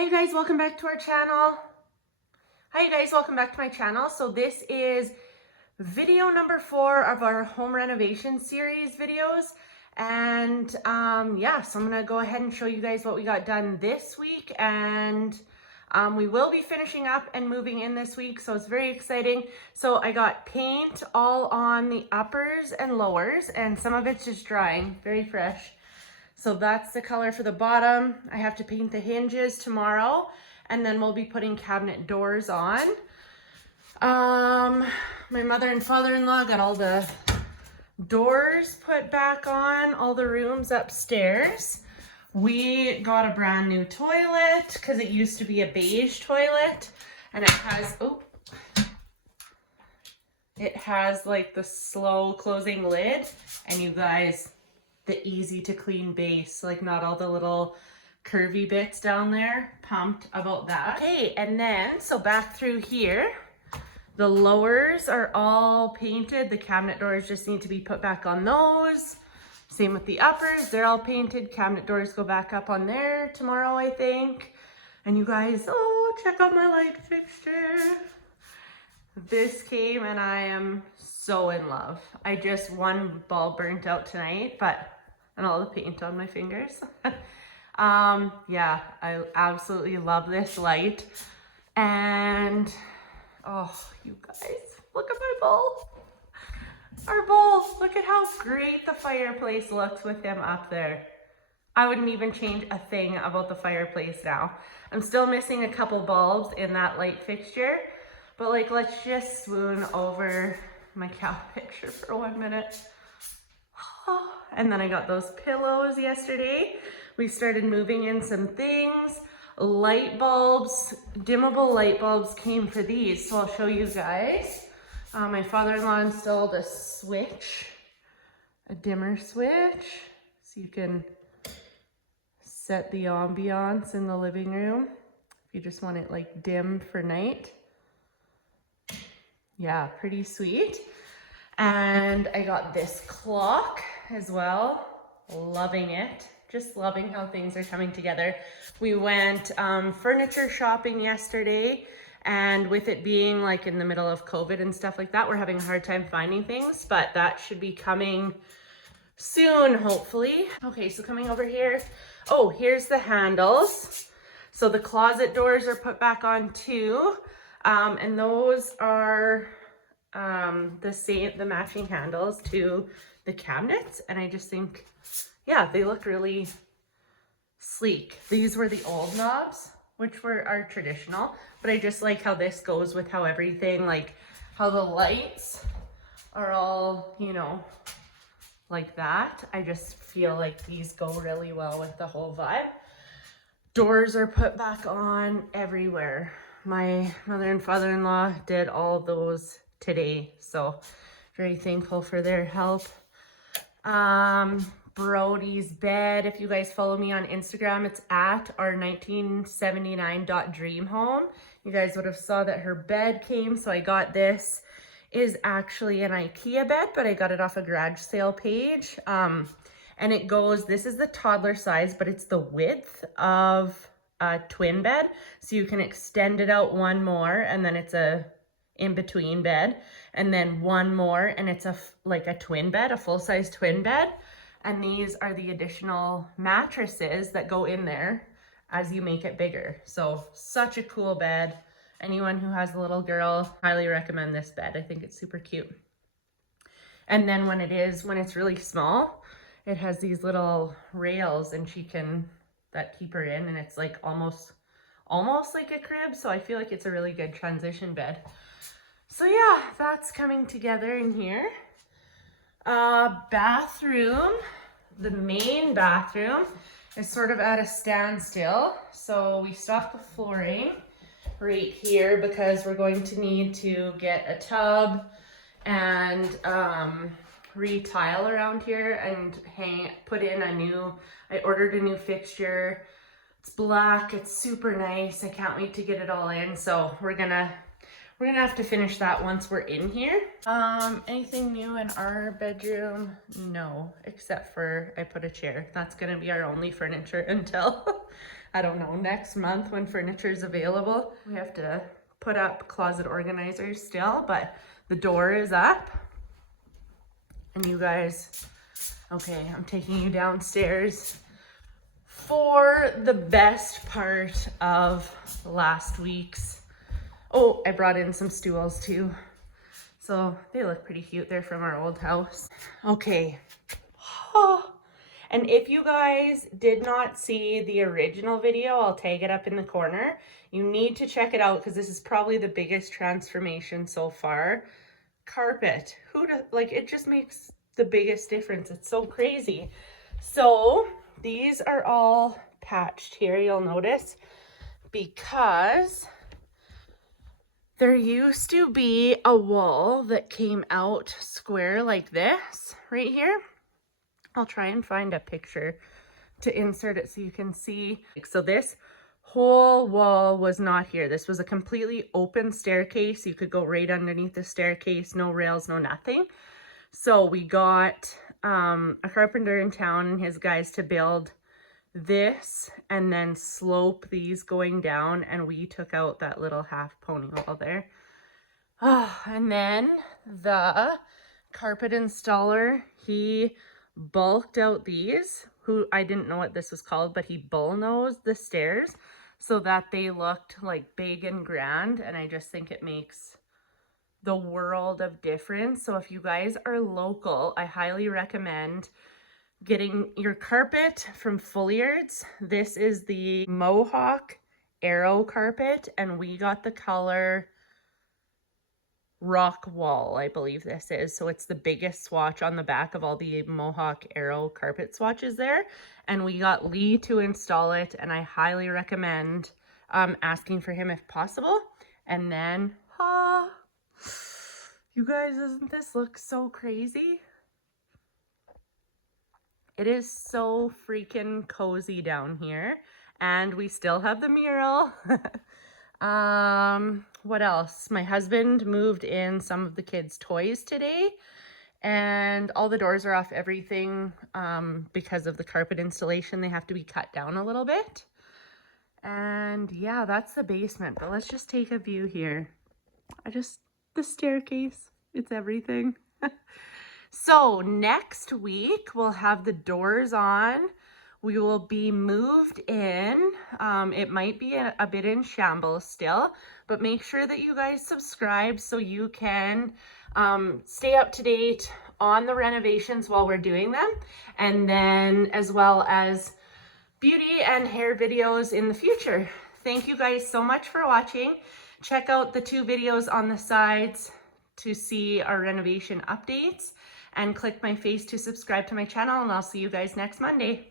Hi you guys, welcome back to our channel. My channel. So this is video number 4 of our home renovation series videos. And yeah, so I'm gonna go ahead and show you guys what we got done this week. And we will be finishing up and moving in this week, so it's very exciting. So I got paint all on the uppers and lowers, and some of it's just drying, very fresh. So that's the color for the bottom. I have to paint the hinges tomorrow, and then we'll be putting cabinet doors on. My mother and father-in-law got all the doors put back on, all the rooms upstairs. We got a brand new toilet because it used to be a beige toilet, and it has like the slow closing lid, and you guys, the easy to clean base, like not all the little curvy bits down there. Pumped about that. Okay, and then so back through here, the lowers are all painted. The cabinet doors just need to be put back on those. Same with the uppers, they're all painted. Cabinet doors go back up on there tomorrow, I think. And you guys, oh, check out my light fixture. This came and I am so in love. I just, one bulb burnt out tonight, and all the paint on my fingers. Yeah, I absolutely love this light. And oh, you guys, look at my bowl. Our bowl, look at how great the fireplace looks with him up there. I wouldn't even change a thing about the fireplace now. I'm still missing a couple bulbs in that light fixture, but like, let's just swoon over my cow picture for 1 minute. Oh, and then I got those pillows yesterday. We started moving in some things. Light bulbs, dimmable light bulbs came for these, so I'll show you guys. My father-in-law installed a switch, a dimmer switch, so you can set the ambiance in the living room if you just want it like dim for night. Yeah, pretty sweet. And I got this clock as well. Loving it. Just loving how things are coming together. We went furniture shopping yesterday, and with it being like in the middle of COVID and stuff like that, we're having a hard time finding things, but that should be coming soon, hopefully. Okay, so coming over here. Oh, here's the handles. So the closet doors are put back on too. And those are the matching handles to the cabinets. And I just think, yeah, they look really sleek. These were the old knobs, which are traditional, but I just like how this goes with how everything, like how the lights are all, you know, like that. I just feel like these go really well with the whole vibe. Doors are put back on everywhere. My mother and father-in-law did all those today, so very thankful for their help. Brody's bed, if you guys follow me on Instagram, it's at our 1979.dream home. You guys would have saw that her bed came, so I got this. Is actually an IKEA bed, but I got it off a garage sale page. And it goes, this is the toddler size, but it's the width of a twin bed. So you can extend it out one more, and then it's a in-between bed, and then one more, and it's like a twin bed, a full-size twin bed. And these are the additional mattresses that go in there as you make it bigger. So such a cool bed. Anyone who has a little girl, highly recommend this bed. I think it's super cute. And then when it's really small, it has these little rails, and that keep her in, and it's like almost like a crib. So I feel like it's a really good transition bed. So yeah, that's coming together in here. Bathroom, the main bathroom is sort of at a standstill. So we stopped the flooring right here because we're going to need to get a tub and re-tile around here and put in I ordered a new fixture. It's black, it's super nice. I can't wait to get it all in. So we're gonna we're gonna have to finish that once we're in here. Anything new in our bedroom? No, except for I put a chair. That's gonna be our only furniture until, I don't know, next month when furniture is available. We have to put up closet organizers still, but the door is up. And you guys, okay, I'm taking you downstairs for the best part of last week's. Oh, I brought in some stools too. So they look pretty cute. They're from our old house. Okay. Oh. And if you guys did not see the original video, I'll tag it up in the corner. You need to check it out because this is probably the biggest transformation so far. Carpet. Like, it just makes the biggest difference. It's so crazy. So these are all patched here, you'll notice, because there used to be a wall that came out square like this right here. I'll try and find a picture to insert it so you can see. So this whole wall was not here. This was a completely open staircase. You could go right underneath the staircase, no rails, no nothing. So we got a carpenter in town and his guys to build this and then slope these going down, and we took out that little half pony wall there. And then the carpet installer, he bulked out these, who I didn't know what this was called, but he bullnosed the stairs so that they looked like big and grand, and I just think it makes the world of difference. So if you guys are local, I highly recommend getting your carpet from Fulliards. This is the Mohawk Arrow carpet, and we got the color Rock Wall, I believe this is. So it's the biggest swatch on the back of all the Mohawk Arrow carpet swatches there. And we got Lee to install it, and I highly recommend asking for him if possible. And then, you guys, doesn't this look so crazy? It is so freaking cozy down here. And we still have the mural. What else? My husband moved in some of the kids' toys today, and all the doors are off everything because of the carpet installation. They have to be cut down a little bit. And yeah, that's the basement. But let's just take a view here. The staircase, it's everything. So next week we'll have the doors on. We will be moved in. It might be a bit in shambles still, but make sure that you guys subscribe so you can stay up to date on the renovations while we're doing them, and then as well as beauty and hair videos in the future. Thank you guys so much for watching. Check out the 2 videos on the sides to see our renovation updates, and click my face to subscribe to my channel, and I'll see you guys next Monday.